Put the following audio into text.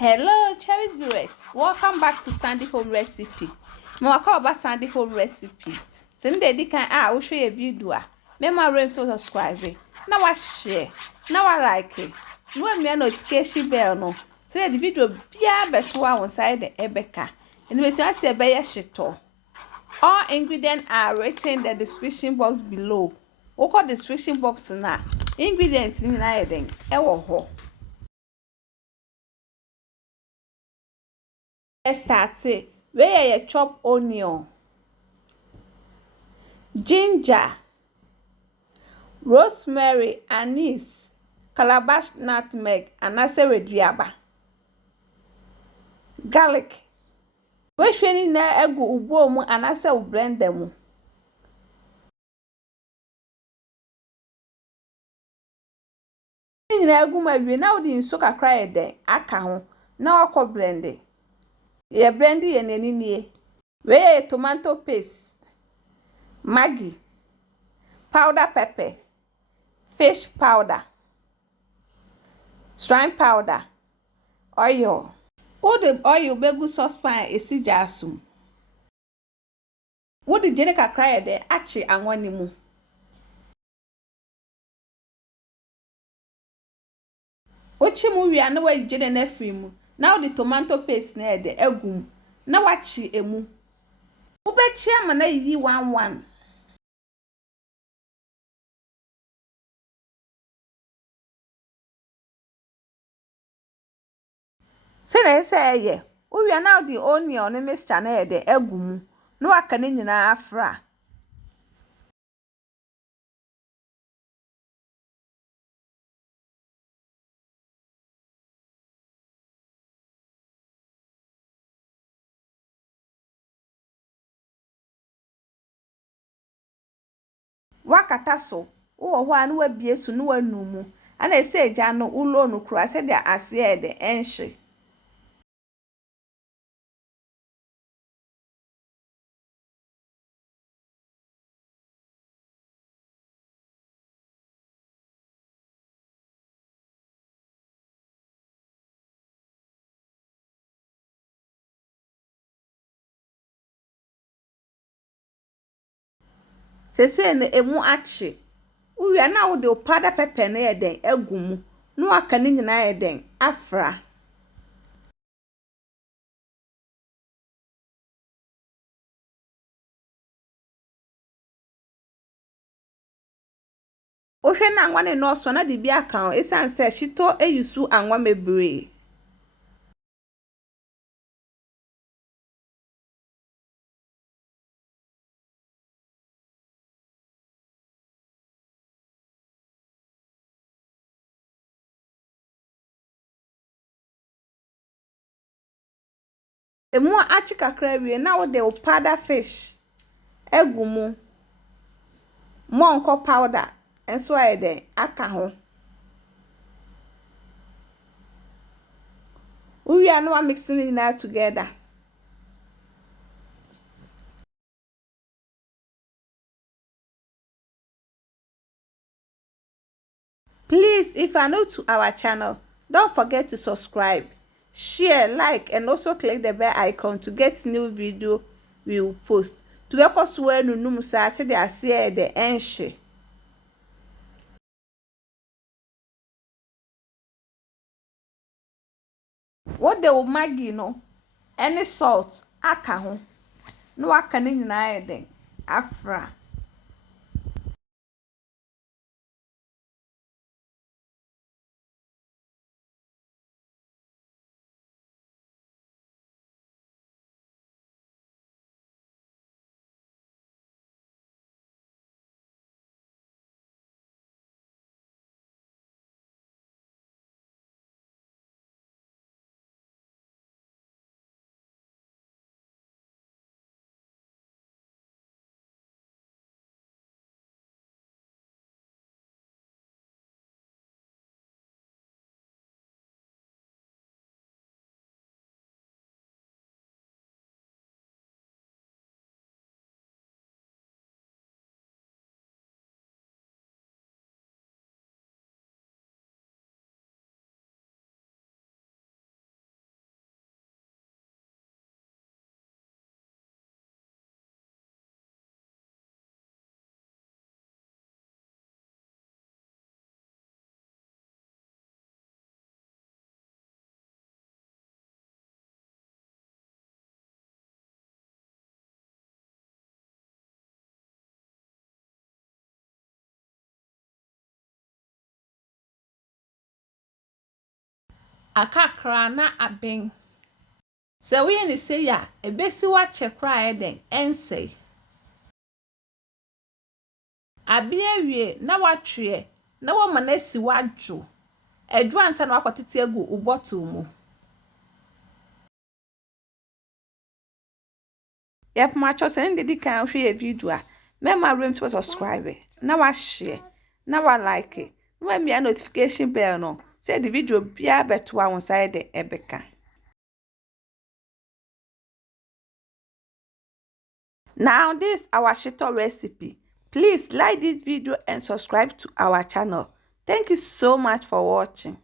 Hello, cherished viewers. Welcome back to Sandy Home Recipe. Me waka oba Sandy Home Recipe. Sende di kan wo hwe ye video. Me ma rem so subscribe. Na wa share. Na wa like. No me notification bell no. Say the video bia beto wa on side the ebeka. And we try say be ye shito. All ingredients are written in the description box below. Oko description box na. Ingredients ni na yeden e wo ho. Start where you chop onion, ginger, rosemary, anise, calabash, nutmeg, and asereduaba, garlic. We shweni na egu ubo mu anase u blend them. Ni na egu ma wi na odi nso kakra eden aka ho na wakọ blend. Ye blend ye nani nie. We tomato paste, Maggi, powder pepper, fish powder, swine powder, oil. All the oil begu saucepan esi jasum. What the jene kakra de achi anwani mu. Ochi mu wi ana wa jene na free mu. Now the tomato paste na de egum. Na wachi emu. Ubechi ama na yi 1-1. Se na say ye. Uwi now the onion ne mixture na de egum. Na waka ne nyina afra. Wakata so. Wo ho anu wa bie su no wanu mu. Ana ese eja no ulo no kura se de ase e de enhye. Sese ne emu achi. Uwi na wo de powder pepper na eden egum. No aka ne nyina eden afra. Ohwe na anwa ne no so na de bi aka esan se shito eyusu anwa mebre. Emu achi kakra wi na wo de powder fish egumu. Monko powder enso eden aka ho. Uwi anu wa mixing it now together. Please, if you are new to our channel, don't forget to subscribe, share, like, and also click the bell icon to get new video we will post. To be able to nunum sa se de ase de enhye. What the Maggi no, any salt aka ho. No aka ne nyina eden afra. akakra na aben. Se we ni se ya ebesi wa chekra eden ense. Abia wie na watwe na wo mana si wadwo. Edwo ansa na wakotete egu ubottle mu. Yep, macho se ndi kan hwe video a. Mema room to subscribe. Na wa share. Na wa like. Na wa notification bell no. Say the video bia beto a won side ebeka. Now this our shito recipe. Please like this video and subscribe to our channel. Thank you so much for watching.